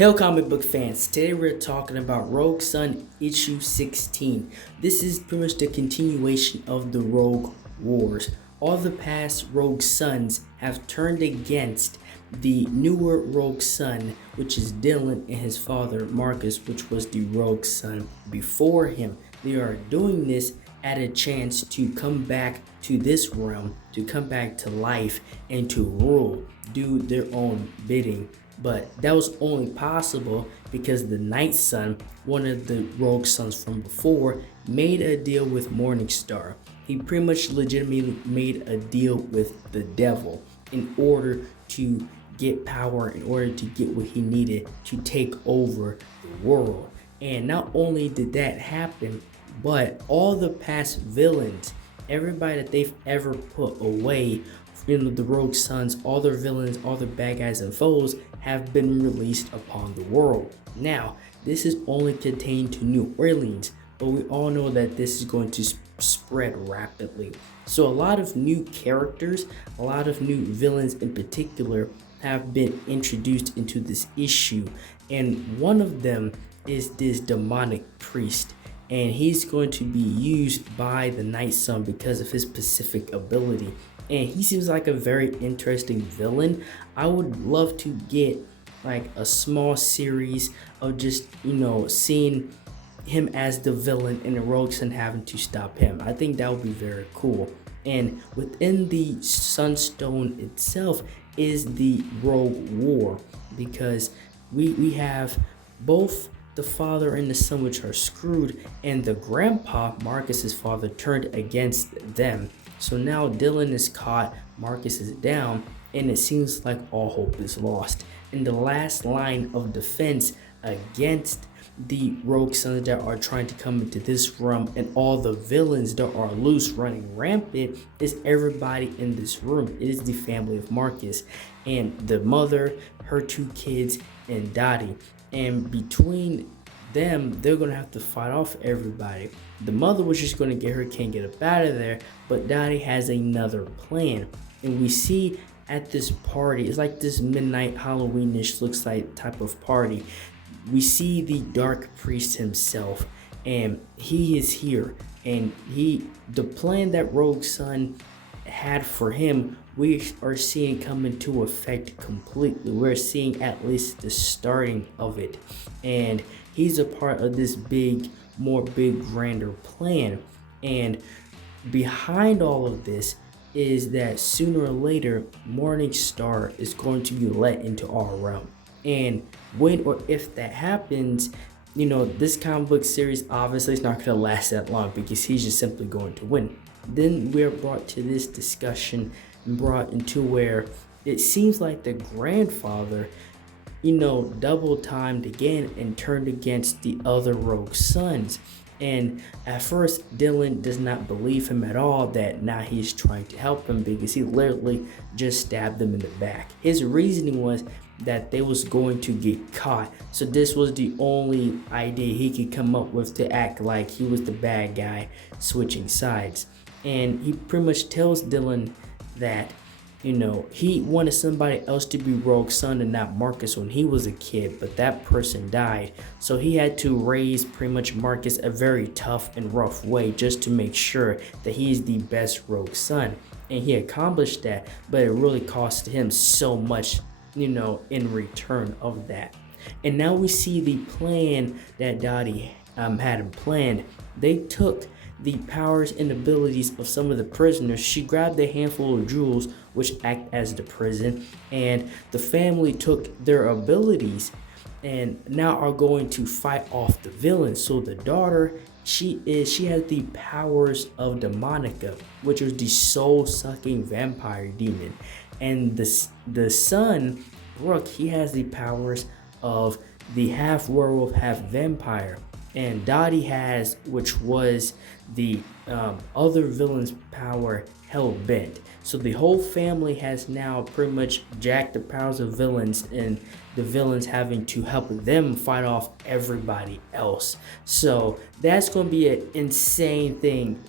Hello comic book fans, today we're talking about Rogue Sun issue 16. This is pretty much the continuation of the Rogue Wars. All the past Rogue Suns have turned against the newer Rogue Sun, which is Dylan, and his father Marcus, which was the Rogue Sun before him. They are doing this at a chance to come back to this realm, to come back to life and to rule, do their own bidding. But that was only possible because the Night Sun, one of the Rogue Suns from before, made a deal with Morningstar. He pretty much legitimately made a deal with the devil in order to get power, in order to get what he needed to take over the world. And not only did that happen, but all the past villains, everybody that they've ever put away, the Rogue Suns, all their villains, all their bad guys and foes have been released upon the world. Now, this is only contained to New Orleans, but we all know that this is going to spread rapidly. So a lot of new characters, a lot of new villains in particular have been introduced into this issue, and one of them is this demonic priest, and he's going to be used by the Night Sun because of his specific ability. And he seems like a very interesting villain. I would love to get like a small series of just, seeing him as the villain and the Rogue Sun having to stop him. I think that would be very cool. And within the Sunstone itself is the Rogue War, because we have both the father and the son, which are screwed, and the grandpa, Marcus's father, turned against them. So now Dylan is caught, Marcus is down, and it seems like all hope is lost. And the last line of defense against the Rogue Suns that are trying to come into this realm and all the villains that are loose running rampant is everybody in this room. It is the family of Marcus and the mother, her two kids, and Dottie. And between them, they're gonna have to fight off everybody. The mother was just gonna get her kid, get up out of there, but Dottie has another plan. And we see at this party, it's like this midnight Halloweenish looks like type of party. We see the dark priest himself, and he is here. And the plan that Rogue Sun had for him, we are seeing come into effect completely. We're seeing at least the starting of it, and he's a part of this big, grander plan. And behind all of this is that sooner or later, Morningstar is going to be let into our realm. And when or if that happens, this comic book series obviously is not going to last that long because he's just simply going to win. Then we're brought to this discussion and brought into where it seems like the grandfather, double timed again and turned against the other Rogue Sons. And at first, Dylan does not believe him at all that now he's trying to help him because he literally just stabbed them in the back. His reasoning was that they was going to get caught. So this was the only idea he could come up with to act like he was the bad guy switching sides. And he pretty much tells Dylan that, he wanted somebody else to be Rogue Sun and not Marcus when he was a kid, but that person died. So he had to raise pretty much Marcus a very tough and rough way just to make sure that he's the best Rogue Sun. And he accomplished that, but it really cost him so much, in return of that. And now we see the plan that Dottie had planned. They took the powers and abilities of some of the prisoners. She grabbed a handful of jewels which act as the prison, and the family took their abilities and now are going to fight off the villains. So the daughter, she has the powers of Demonica, which is the soul-sucking vampire demon. And the son, Brooke, he has the powers of the half werewolf, half vampire. And Dottie has, which was the other villain's power, Hellbent. So the whole family has now pretty much jacked the powers of villains, and the villains having to help them fight off everybody else. So that's going to be an insane thing,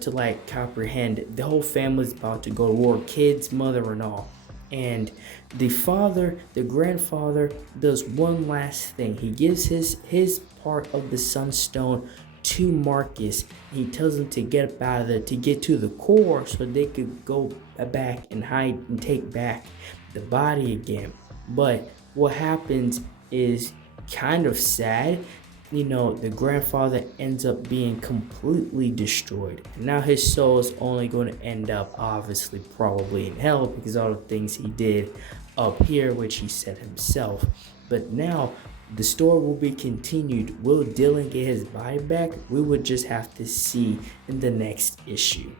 to like comprehend. The whole family's about to go to war, kids, mother, and all. And the grandfather, does one last thing. He gives his part of the Sunstone to Marcus. He tells him to get up out of there, to get to the core so they could go back and hide and take back the body again. But what happens is kind of sad. The grandfather ends up being completely destroyed. And now his soul is only going to end up, obviously, probably in hell because all the things he did up here, which he said himself. But now the story will be continued. Will Dylan get his body back? We would just have to see in the next issue.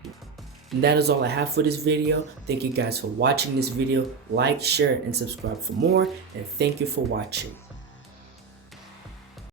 And that is all I have for this video. Thank you guys for watching this video. Like, share, and subscribe for more. And thank you for watching.